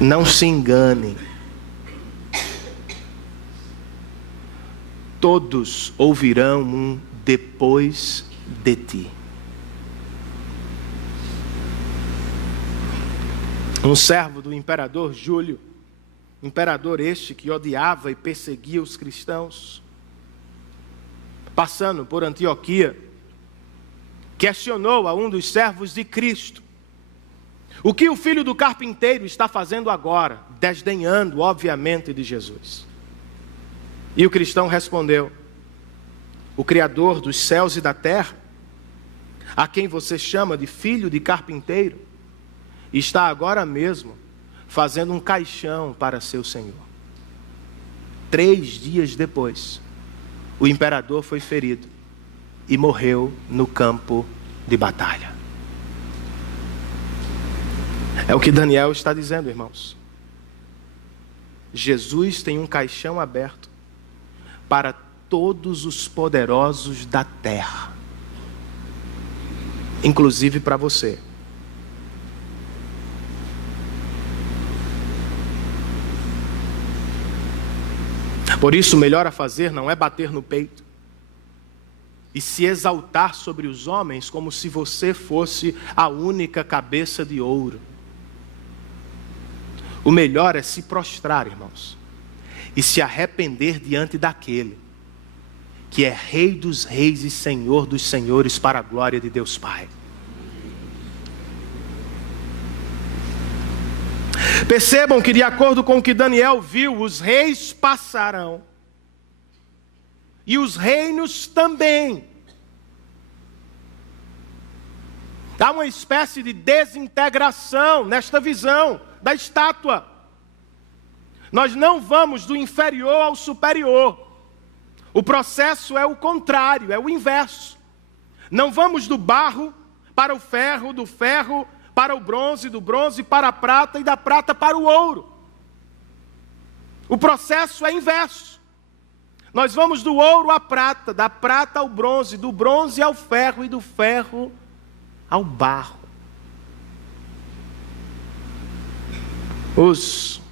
Não se engane. Todos ouvirão um depois de ti. Um servo do imperador Júlio, imperador este que odiava e perseguia os cristãos, passando por Antioquia, questionou a um dos servos de Cristo: o que o filho do carpinteiro está fazendo agora? Desdenhando, obviamente, de Jesus. E o cristão respondeu: o Criador dos céus e da terra, a quem você chama de filho de carpinteiro, está agora mesmo fazendo um caixão para seu Senhor. 3 dias depois, o imperador foi ferido e morreu no campo de batalha. É o que Daniel está dizendo, irmãos. Jesus tem um caixão aberto para todos os poderosos da terra, inclusive para você. Por isso, o melhor a fazer não é bater no peito e se exaltar sobre os homens como se você fosse a única cabeça de ouro. O melhor é se prostrar, irmãos, e se arrepender diante daquele que é Rei dos reis e Senhor dos senhores, para a glória de Deus Pai. Percebam que, de acordo com o que Daniel viu, os reis passarão e os reinos também. Há uma espécie de desintegração nesta visão da estátua. Nós não vamos do inferior ao superior. O processo é o contrário, é o inverso. Não vamos do barro para o ferro, do ferro para o bronze, do bronze para a prata e da prata para o ouro. O processo é inverso. Nós vamos do ouro à prata, da prata ao bronze, do bronze ao ferro e do ferro ao barro. Os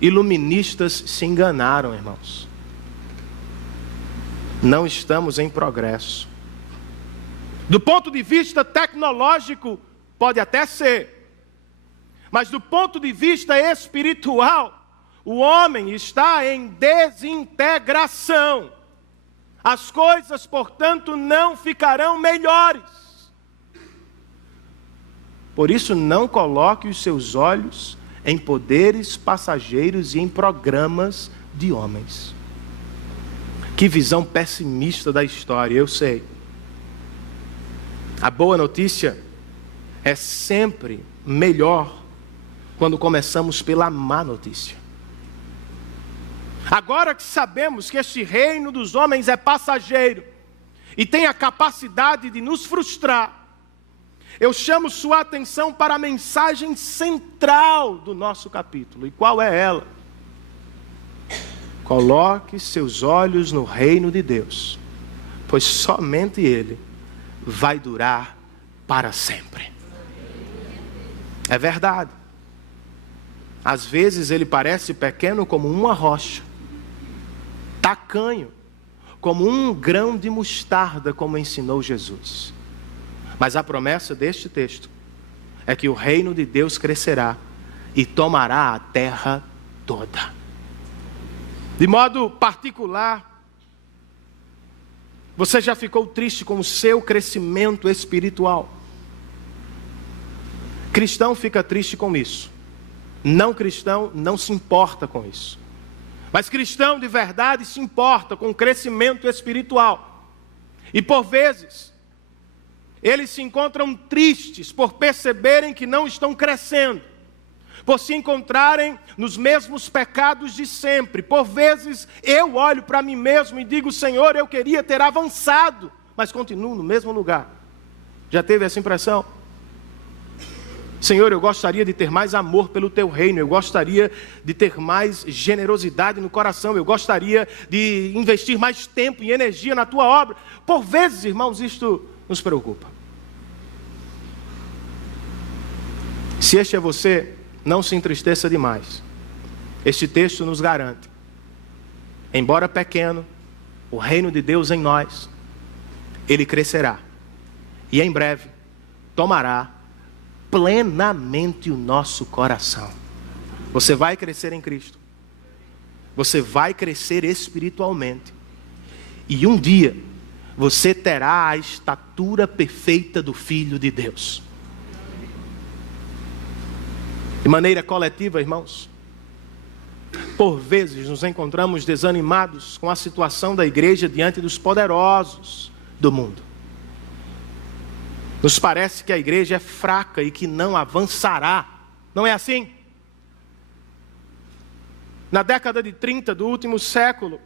iluministas se enganaram, irmãos. Não estamos em progresso. Do ponto de vista tecnológico, pode até ser. Mas do ponto de vista espiritual, o homem está em desintegração. As coisas, portanto, não ficarão melhores. Por isso, não coloque os seus olhos em poderes passageiros e em programas de homens. Que visão pessimista da história, eu sei. A boa notícia é sempre melhor quando começamos pela má notícia. Agora que sabemos que este reino dos homens é passageiro e tem a capacidade de nos frustrar, eu chamo sua atenção para a mensagem central do nosso capítulo. E qual é ela? Coloque seus olhos no reino de Deus, pois somente Ele vai durar para sempre. É verdade. Às vezes ele parece pequeno como uma rocha, tacanho como um grão de mostarda, como ensinou Jesus. Mas a promessa deste texto é que o reino de Deus crescerá e tomará a terra toda. De modo particular, você já ficou triste com o seu crescimento espiritual? Cristão fica triste com isso. Não cristão não se importa com isso. Mas cristão de verdade se importa com o crescimento espiritual. E por vezes, eles se encontram tristes por perceberem que não estão crescendo, por se encontrarem nos mesmos pecados de sempre. Por vezes eu olho para mim mesmo e digo: Senhor, eu queria ter avançado, mas continuo no mesmo lugar. Já teve essa impressão? Senhor, eu gostaria de ter mais amor pelo Teu reino, eu gostaria de ter mais generosidade no coração, eu gostaria de investir mais tempo e energia na Tua obra. Por vezes, irmãos, isto nos preocupa. Se este é você, não se entristeça demais. Este texto nos garante: embora pequeno, o reino de Deus em nós, ele crescerá. E em breve, tomará plenamente o nosso coração. Você vai crescer em Cristo. Você vai crescer espiritualmente. E um dia, você terá a estatura perfeita do Filho de Deus. De maneira coletiva, irmãos, por vezes nos encontramos desanimados com a situação da igreja diante dos poderosos do mundo. Nos parece que a igreja é fraca e que não avançará. Não é assim? Na década de 30 do último século,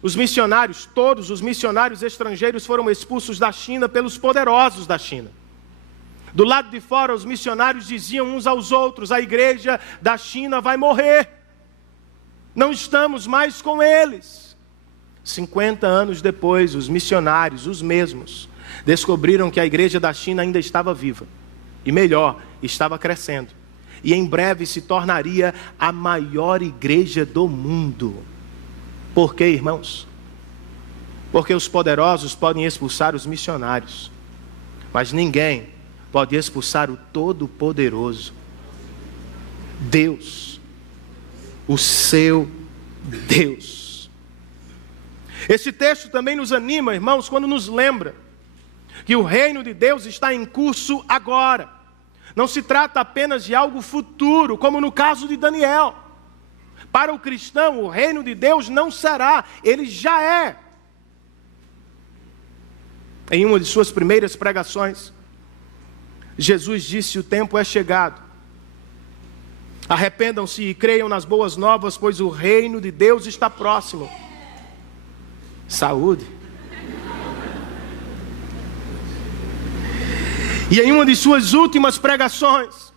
os missionários, todos os missionários estrangeiros foram expulsos da China pelos poderosos da China. Do lado de fora, os missionários diziam uns aos outros: a igreja da China vai morrer. Não estamos mais com eles. 50 anos depois, os missionários, os mesmos, descobriram que a igreja da China ainda estava viva. E melhor, estava crescendo. E em breve se tornaria a maior igreja do mundo. Por quê, irmãos? Porque os poderosos podem expulsar os missionários, mas ninguém pode expulsar o Todo-Poderoso. Deus, o seu Deus. Este texto também nos anima, irmãos, quando nos lembra que o reino de Deus está em curso agora. Não se trata apenas de algo futuro, como no caso de Daniel. Para o cristão, o reino de Deus não será, ele já é. Em uma de suas primeiras pregações, Jesus disse: o tempo é chegado. Arrependam-se e creiam nas boas novas, pois o reino de Deus está próximo. Saúde. E em uma de suas últimas pregações,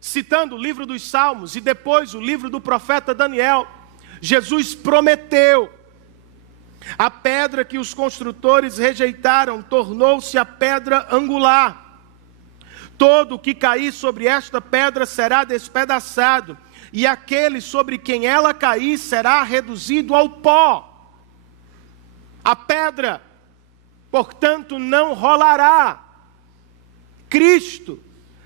citando o livro dos Salmos e depois o livro do profeta Daniel, Jesus prometeu: a pedra que os construtores rejeitaram tornou-se a pedra angular. Todo o que cair sobre esta pedra será despedaçado, e aquele sobre quem ela cair será reduzido ao pó. A pedra, portanto, não rolará. Cristo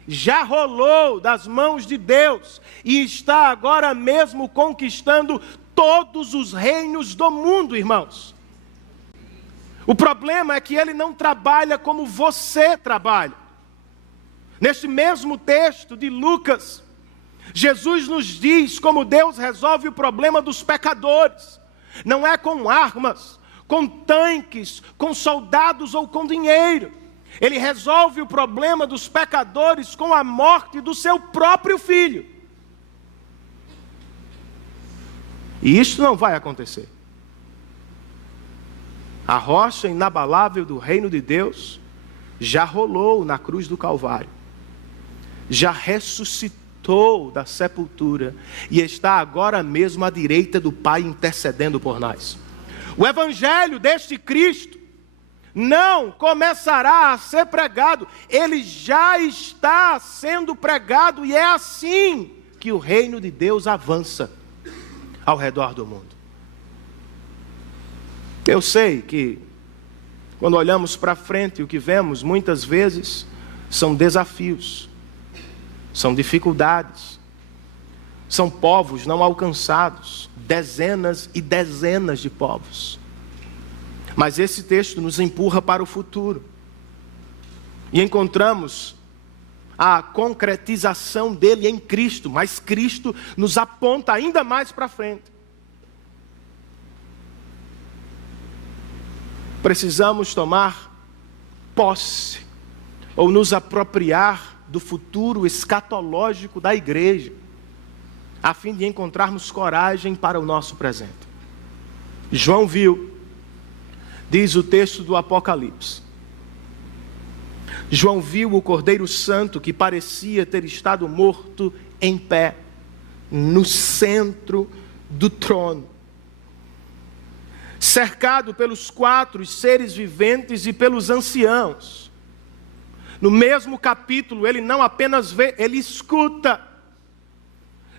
já rolou das mãos de Deus e está agora mesmo conquistando todos os reinos do mundo, irmãos. O problema é que ele não trabalha como você trabalha. Neste mesmo texto de Lucas, Jesus nos diz como Deus resolve o problema dos pecadores. Não é com armas, com tanques, com soldados ou com dinheiro. Ele resolve o problema dos pecadores com a morte do seu próprio filho. E isso não vai acontecer. A rocha inabalável do reino de Deus já rolou na cruz do Calvário. Já ressuscitou da sepultura e está agora mesmo à direita do Pai intercedendo por nós. O evangelho deste Cristo não começará a ser pregado, ele já está sendo pregado, e é assim que o reino de Deus avança ao redor do mundo. Eu sei que quando olhamos para frente, o que vemos muitas vezes são desafios, são dificuldades, são povos não alcançados, dezenas e dezenas de povos. Mas esse texto nos empurra para o futuro. E encontramos a concretização dele em Cristo, mas Cristo nos aponta ainda mais para frente. Precisamos tomar posse, ou nos apropriar do futuro escatológico da igreja, a fim de encontrarmos coragem para o nosso presente. João viu, diz o texto do Apocalipse, João viu o Cordeiro Santo que parecia ter estado morto em pé, no centro do trono, cercado pelos 4 seres viventes e pelos anciãos. No mesmo capítulo, ele não apenas vê, ele escuta.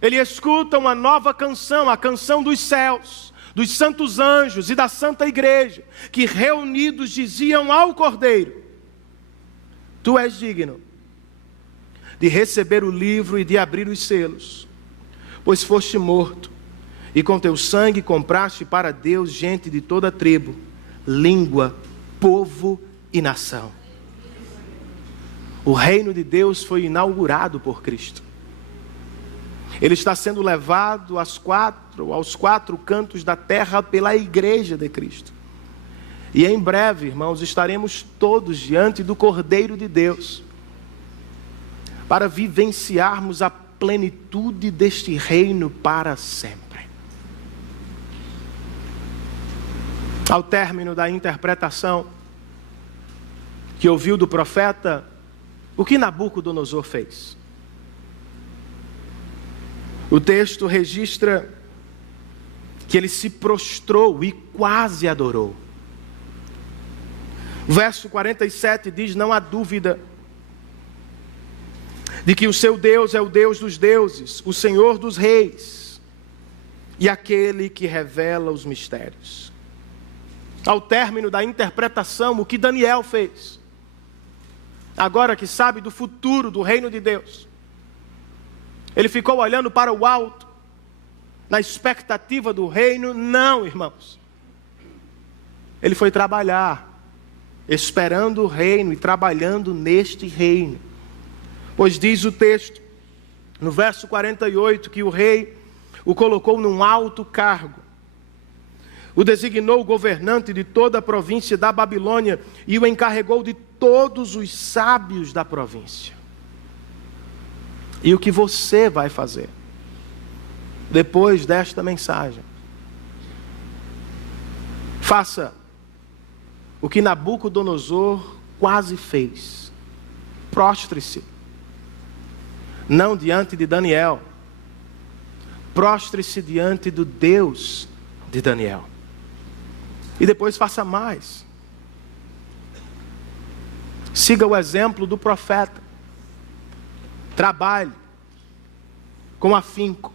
Ele escuta uma nova canção, a canção dos céus, dos santos anjos e da santa igreja, que reunidos diziam ao Cordeiro: Tu és digno de receber o livro e de abrir os selos, pois foste morto, e com teu sangue compraste para Deus gente de toda tribo, língua, povo e nação. O reino de Deus foi inaugurado por Cristo. Ele está sendo levado aos 4 cantos da terra pela igreja de Cristo. E em breve, irmãos, estaremos todos diante do Cordeiro de Deus, para vivenciarmos a plenitude deste reino para sempre. Ao término da interpretação que ouviu do profeta, o que Nabucodonosor fez? O texto registra que ele se prostrou e quase adorou. Verso 47 diz: não há dúvida de que o seu Deus é o Deus dos deuses, o Senhor dos reis e aquele que revela os mistérios. Ao término da interpretação, o que Daniel fez? Agora que sabe do futuro do reino de Deus, ele ficou olhando para o alto, na expectativa do reino? Não, irmãos. Ele foi trabalhar, esperando o reino e trabalhando neste reino. Pois diz o texto, no verso 48, que o rei o colocou num alto cargo, o designou governante de toda a província da Babilônia e o encarregou de todos os sábios da província. E o que você vai fazer depois desta mensagem? Faça o que Nabucodonosor quase fez. Prostre-se. Não diante de Daniel. Prostre-se diante do Deus de Daniel. E depois faça mais. Siga o exemplo do profeta. Trabalhe com afinco,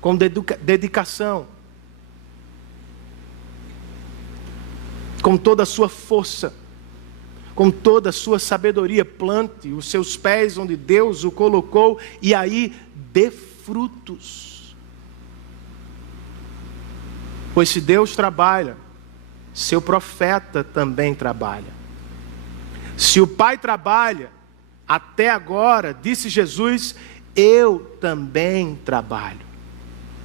com dedicação, com toda a sua força, com toda a sua sabedoria. Plante os seus pés onde Deus o colocou e aí dê frutos. Pois se Deus trabalha, seu profeta também trabalha. Se o Pai trabalha, até agora, disse Jesus, eu também trabalho.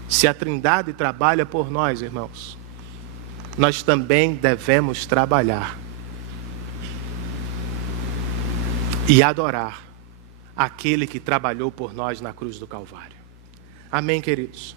Se a Trindade trabalha por nós, irmãos, nós também devemos trabalhar e adorar aquele que trabalhou por nós na cruz do Calvário. Amém, queridos?